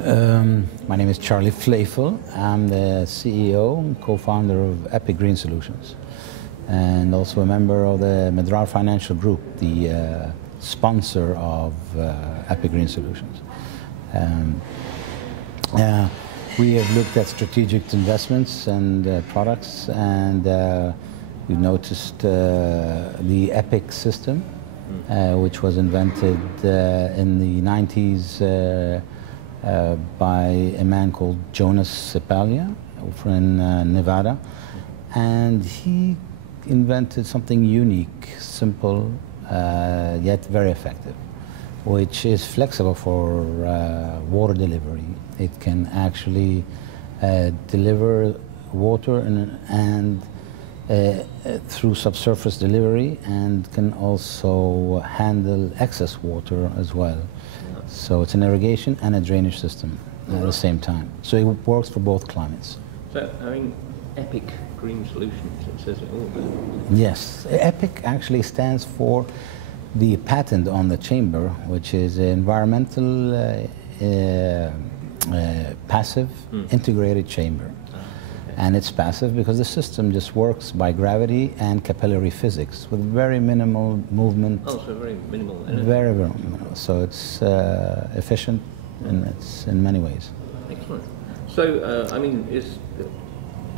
My name is Charlie Fleifel. I'm the CEO and co-founder of EPIC Green Solutions, and also a member of the Madinat Financial Group, the sponsor of EPIC Green Solutions. We have looked at strategic investments and products, and we noticed the EPIC system, which was invented in the 90s by a man called Jonas Sepalia from Nevada, and he invented something unique, simple, yet very effective, which is flexible for water delivery. It can actually deliver water and through subsurface delivery, and can also handle excess water as well. So it's an irrigation and a drainage system at the same time. So it works for both climates. So, I mean, EPIC Green Solutions, it says it all there. Yes, EPIC actually stands for the patent on the chamber, which is environmental passive integrated chamber. And it's passive because the system just works by gravity and capillary physics with very minimal movement. Oh, so very minimal energy. Very, very minimal. So it's efficient in many ways. Excellent. So, I mean,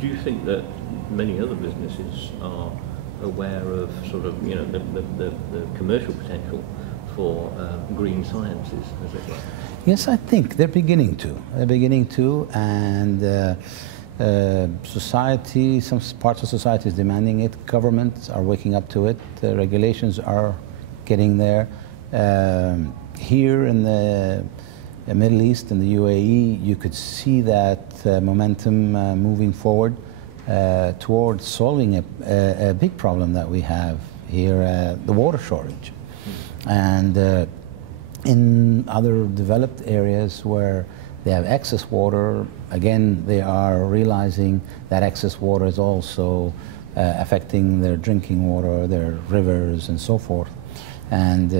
do you think that many other businesses are aware of sort of, you know, the commercial potential for green sciences, as it were? Yes, I think they're beginning to. They're beginning to, and society, some parts of society is demanding it. Governments are waking up to it. Regulations are getting there. Here in the Middle East, in the UAE, you could see that momentum moving forward towards solving a big problem that we have here, the water shortage. And in other developed areas where they have excess water, again, they are realizing that excess water is also affecting their drinking water, their rivers, and so forth. And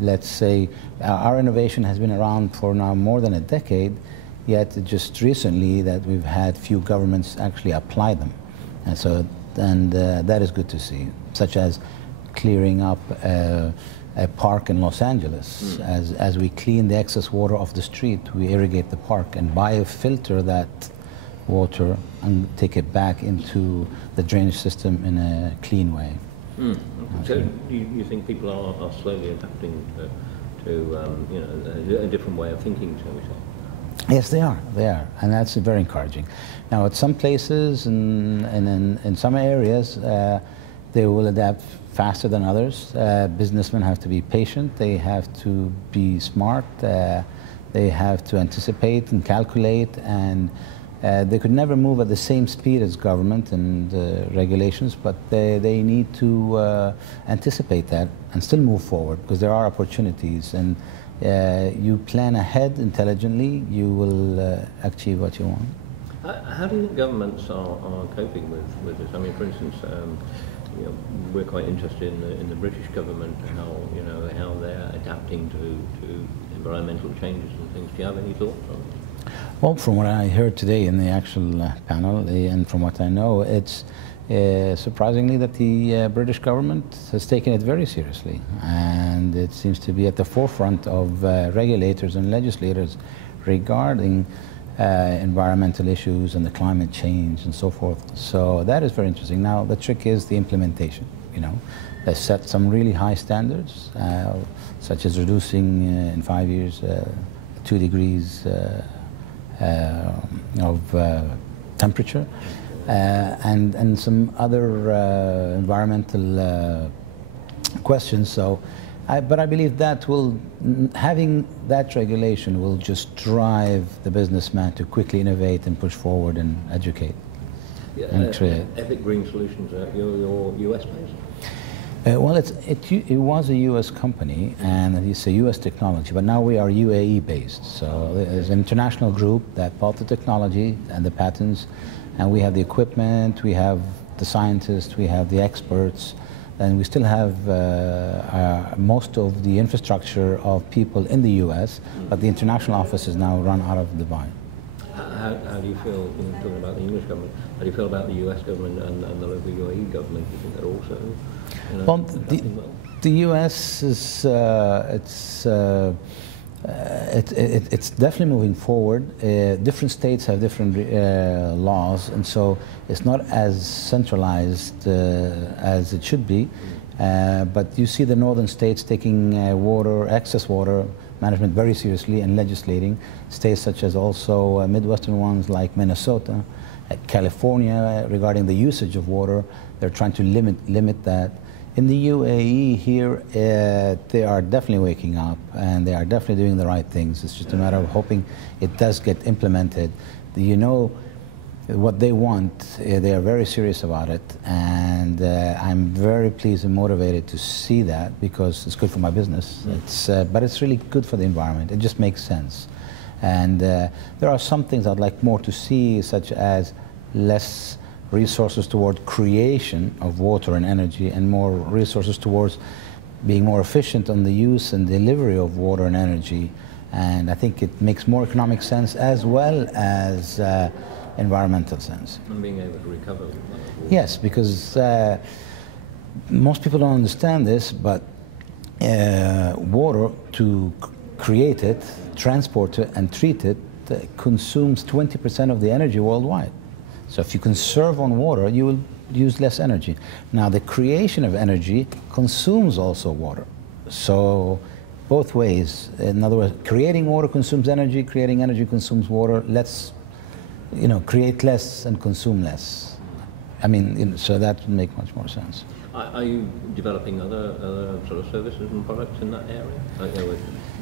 let's say our innovation has been around for now more than a decade, yet just recently that we've had few governments actually apply them. And so, that is good to see, such as clearing up a park in Los Angeles. As we clean the excess water off the street, we irrigate the park and biofilter that water and take it back into the drainage system in a clean way. Okay. So you think people are slowly adapting to you know, a different way of thinking, shall we say? Yes, they are, and that's very encouraging. Now, at some places and in some areas, they will adapt faster than others. Businessmen have to be patient, they have to be smart, they have to anticipate and calculate, and they could never move at the same speed as government and regulations, but they need to anticipate that and still move forward, because there are opportunities, and you plan ahead intelligently, you will achieve what you want. How do you think governments are coping with this? I mean, for instance, you know, we're quite interested in the British government, how they're adapting to environmental changes and things. Do you have any thoughts on it? Well, from what I heard today in the actual panel, and from what I know, it's surprisingly that the British government has taken it very seriously, and it seems to be at the forefront of regulators and legislators regarding environmental issues and the climate change and so forth. So that is very interesting. Now, the trick is the implementation. You know, they set some really high standards, such as reducing in 5 years 2 degrees of temperature, and some other environmental questions. So, but I believe that having that regulation will just drive the businessman to quickly innovate and push forward and educate and create. EPIC Green Solutions, you're US based? Well, it was a US company, and it's a US technology, but now we are UAE based. So there's an international group that bought the technology and the patents, and we have the equipment, we have the scientists, we have the experts and we still have most of the infrastructure of people in the US, but the international office is now run out of Dubai. How do you feel, talking about the English government, how do you feel about the US government and the local UAE government? Do you think they're also, the US is, it's definitely moving forward. Different states have different laws, and so it's not as centralized as it should be. But you see the northern states taking excess water management very seriously and legislating. States such as also Midwestern ones like Minnesota, California, regarding the usage of water, they're trying to limit that. In the UAE here, they are definitely waking up and they are definitely doing the right things. It's just a matter of hoping it does get implemented. You know what they want, they are very serious about it, and I'm very pleased and motivated to see that because it's good for my business. But it's really good for the environment. It just makes sense. And there are some things I'd like more to see, such as less resources toward creation of water and energy and more resources towards being more efficient on the use and delivery of water and energy. And I think it makes more economic sense as well as environmental sense. And being able to recover. Yes, because most people don't understand this, but water, to create it, transport it, and treat it consumes 20% of the energy worldwide. So if you conserve on water, you will use less energy. Now, the creation of energy consumes also water. So both ways. In other words, creating water consumes energy, creating energy consumes water. Let's, create less and consume less. I mean, so that would make much more sense. Are you developing other sort of services and products in that area?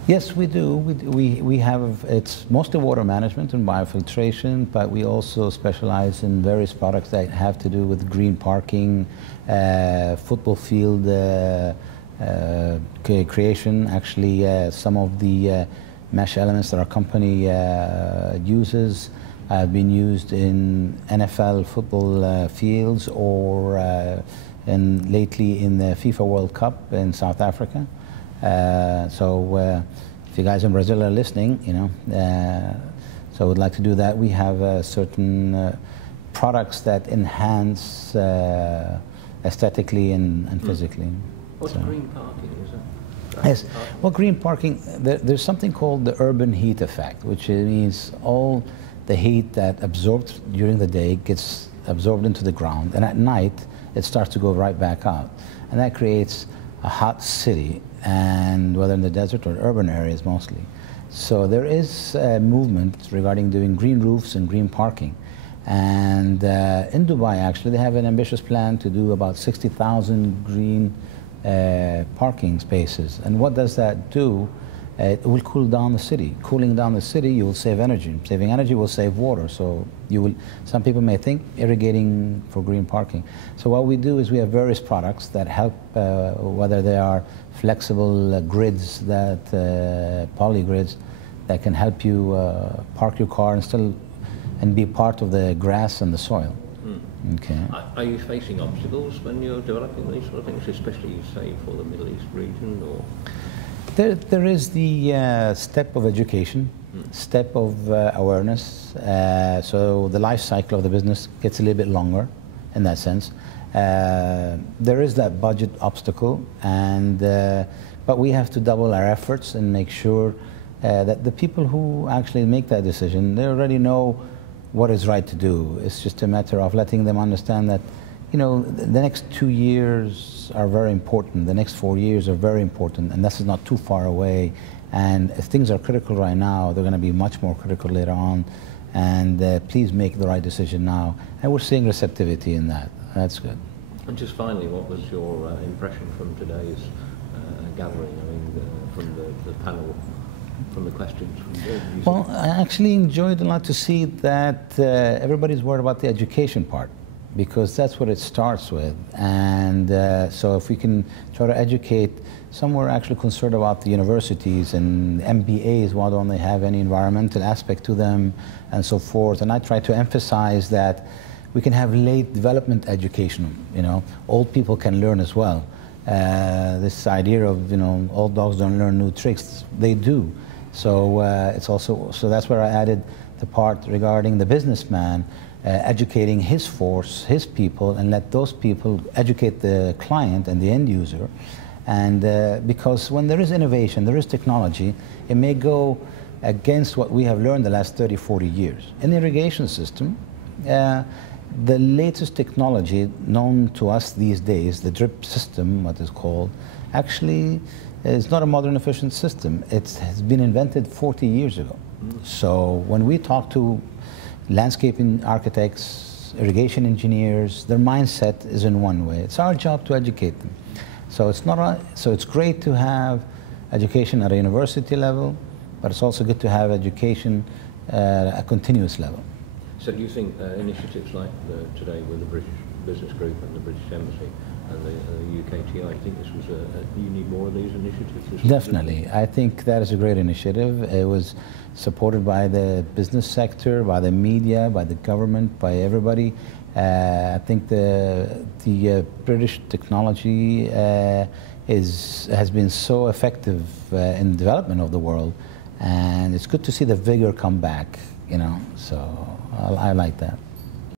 Yes, we do. We have, it's mostly water management and biofiltration, but we also specialize in various products that have to do with green parking, football field creation. Actually, some of the mesh elements that our company uses have been used in NFL football fields or lately in the FIFA World Cup in South Africa. So if you guys in Brazil are listening, so we'd like to do that. We have certain products that enhance aesthetically and physically. What's green parking? Is it? Yes. Well, green parking, there's something called the urban heat effect, which means all the heat that absorbed during the day gets absorbed into the ground, and at night it starts to go right back out. And that creates a hot city, and whether in the desert or urban areas mostly. So there is a movement regarding doing green roofs and green parking. And in Dubai, actually, they have an ambitious plan to do about 60,000 green parking spaces. And what does that do? It will cool down the city. Cooling down the city, you will save energy. Saving energy will save water. So you will. Some people may think irrigating for green parking. So what we do is we have various products that help, whether they are flexible grids, that polygrids, that can help you park your car and be part of the grass and the soil. Okay. Are you facing obstacles when you're developing these sort of things, especially, say, for the Middle East region, or? There is the step of education, step of awareness. So the life cycle of the business gets a little bit longer in that sense. There is that budget obstacle, but we have to double our efforts and make sure that the people who actually make that decision, they already know what is right to do. It's just a matter of letting them understand that, the next 2 years are very important. The next 4 years are very important, and this is not too far away. And if things are critical right now, they're going to be much more critical later on. And please make the right decision now. And we're seeing receptivity in that. That's good. And just finally, what was your impression from today's gathering? I mean, from the panel, from the questions? Well, I actually enjoyed a lot to see that everybody's worried about the education part, because that's what it starts with. And so if we can try to educate, some were actually concerned about the universities and MBAs, why don't they have any environmental aspect to them and so forth. And I try to emphasize that We can have late development education, you know. Old people can learn as well. This idea of, you know, old dogs don't learn new tricks, they do. So it's also, so that's where I added the part regarding the businessman, educating his force, his people, and let those people educate the client and the end user. And because when there is innovation, there is technology, it may go against what we have learned the last 30, 40 years. In the irrigation system, the latest technology known to us these days, the drip system, what is called, actually is not a modern efficient system. It has been invented 40 years ago. So when we talk to landscaping architects, irrigation engineers, their mindset is in one way. It's our job to educate them. So it's not so it's great to have education at a university level, but it's also good to have education at a continuous level. So do you think initiatives like today with the British Business Group and the British Embassy and the UKTI, do you think this was you need more of these initiatives? Definitely. I think that is a great initiative. It was supported by the business sector, by the media, by the government, by everybody. I think the British technology has been so effective in the development of the world, and it's good to see the vigor come back, you know, so I like that.